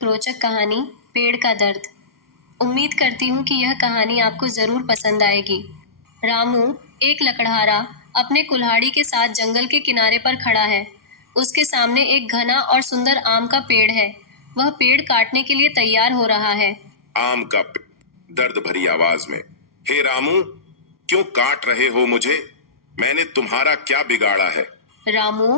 रोचक कहानी पेड़ का दर्द। उम्मीद करती हूँ कि यह कहानी आपको जरूर पसंद आएगी। रामू, एक लकड़हारा, अपने कुल्हाड़ी के साथ जंगल के किनारे पर खड़ा है। उसके सामने एक घना और सुंदर आम का पेड़ है। वह पेड़ काटने के लिए तैयार हो रहा है। आम का दर्द भरी आवाज में, हे रामू, क्यों काट रहे हो मुझे? मैंने तुम्हारा क्या बिगाड़ा है? रामू,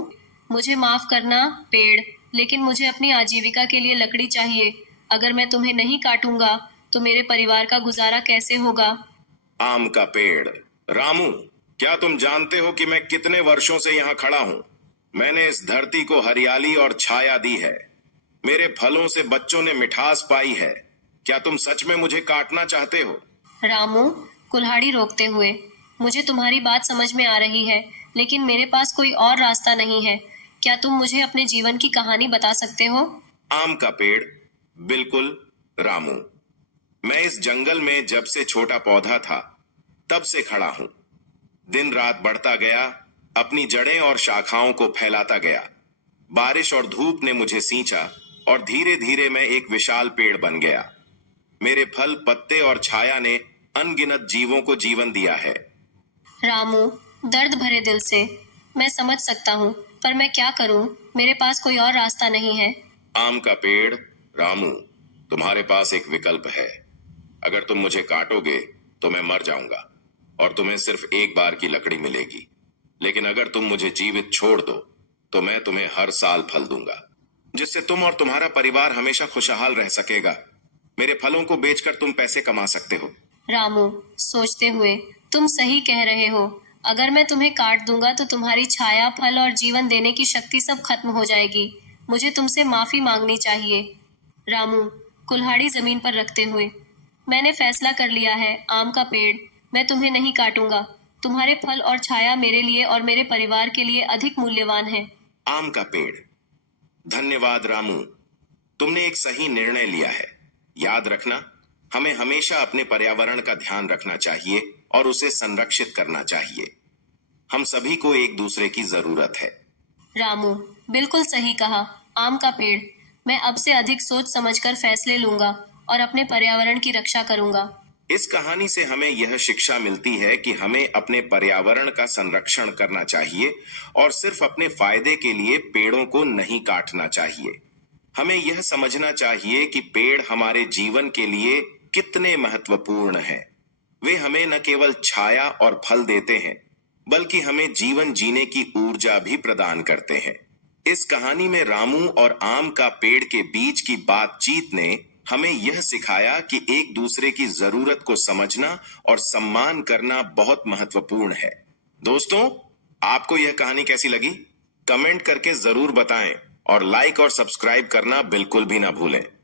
मुझे माफ करना पेड़, लेकिन मुझे अपनी आजीविका के लिए लकड़ी चाहिए। अगर मैं तुम्हें नहीं काटूंगा तो मेरे परिवार का गुजारा कैसे होगा? आम का पेड़, रामू, क्या तुम जानते हो कि मैं कितने वर्षों से यहाँ खड़ा हूँ? मैंने इस धरती को हरियाली और छाया दी है। मेरे फलों से बच्चों ने मिठास पाई है। क्या तुम सच में मुझे काटना चाहते हो? रामू, कुल्हाड़ी रोकते हुए, मुझे तुम्हारी बात समझ में आ रही है, लेकिन मेरे पास कोई और रास्ता नहीं है। क्या तुम मुझे अपने जीवन की कहानी बता सकते हो? आम का पेड़, बिल्कुल रामू। मैं इस जंगल में जब से छोटा पौधा था तब से खड़ा हूँ। दिन रात बढ़ता गया, अपनी जड़ें और शाखाओं को फैलाता गया। बारिश और धूप ने मुझे सींचा और धीरे धीरे मैं एक विशाल पेड़ बन गया। मेरे फल, पत्ते और छाया ने अनगिनत जीवों को जीवन दिया है। रामू, दर्द भरे दिल से, मैं समझ सकता हूँ, पर मैं क्या करूँ? मेरे पास कोई और रास्ता नहीं है। आम का पेड़, रामू, तुम्हारे पास एक विकल्प है। अगर तुम मुझे काटोगे तो मैं मर जाऊंगा और तुम्हें सिर्फ एक बार की लकड़ी मिलेगी। लेकिन अगर तुम मुझे जीवित छोड़ दो तो मैं तुम्हें हर साल फल दूंगा, जिससे तुम और तुम्हारा परिवार हमेशा खुशहाल रह सकेगा। मेरे फलों को बेचकर तुम पैसे कमा सकते हो। रामू, सोचते हुए, तुम सही कह रहे हो। अगर मैं तुम्हें काट दूंगा तो तुम्हारी छाया, फल और जीवन देने की शक्ति सब खत्म हो जाएगी। मुझे तुमसे माफी मांगनी चाहिए। रामू, कुल्हाड़ी जमीन पर रखते हुए, मैंने फैसला कर लिया है आम का पेड़, मैं तुम्हें नहीं काटूंगा। तुम्हारे फल और छाया मेरे लिए और मेरे परिवार के लिए अधिक मूल्यवान है। आम का पेड़, धन्यवाद रामू, तुमने एक सही निर्णय लिया है। याद रखना, हमें हमेशा अपने पर्यावरण का ध्यान रखना चाहिए और उसे संरक्षित करना चाहिए। हम सभी को एक दूसरे की जरूरत है। रामू, बिल्कुल सही कहा आम का पेड़। मैं अब से अधिक सोच समझकर फैसले लूंगा और अपने पर्यावरण की रक्षा करूंगा। इस कहानी से हमें यह शिक्षा मिलती है कि हमें अपने पर्यावरण का संरक्षण करना चाहिए और सिर्फ अपने फायदे के लिए पेड़ों को नहीं काटना चाहिए। हमें यह समझना चाहिए कि पेड़ हमारे जीवन के लिए कितने महत्वपूर्ण हैं। वे हमें न केवल छाया और फल देते हैं, बल्कि हमें जीवन जीने की ऊर्जा भी प्रदान करते हैं। इस कहानी में रामू और आम का पेड़ के बीच की बातचीत ने हमें यह सिखाया कि एक दूसरे की जरूरत को समझना और सम्मान करना बहुत महत्वपूर्ण है। दोस्तों, आपको यह कहानी कैसी लगी? कमेंट करके जरूर बताएं और लाइक और सब्सक्राइब करना बिल्कुल भी ना भूलें।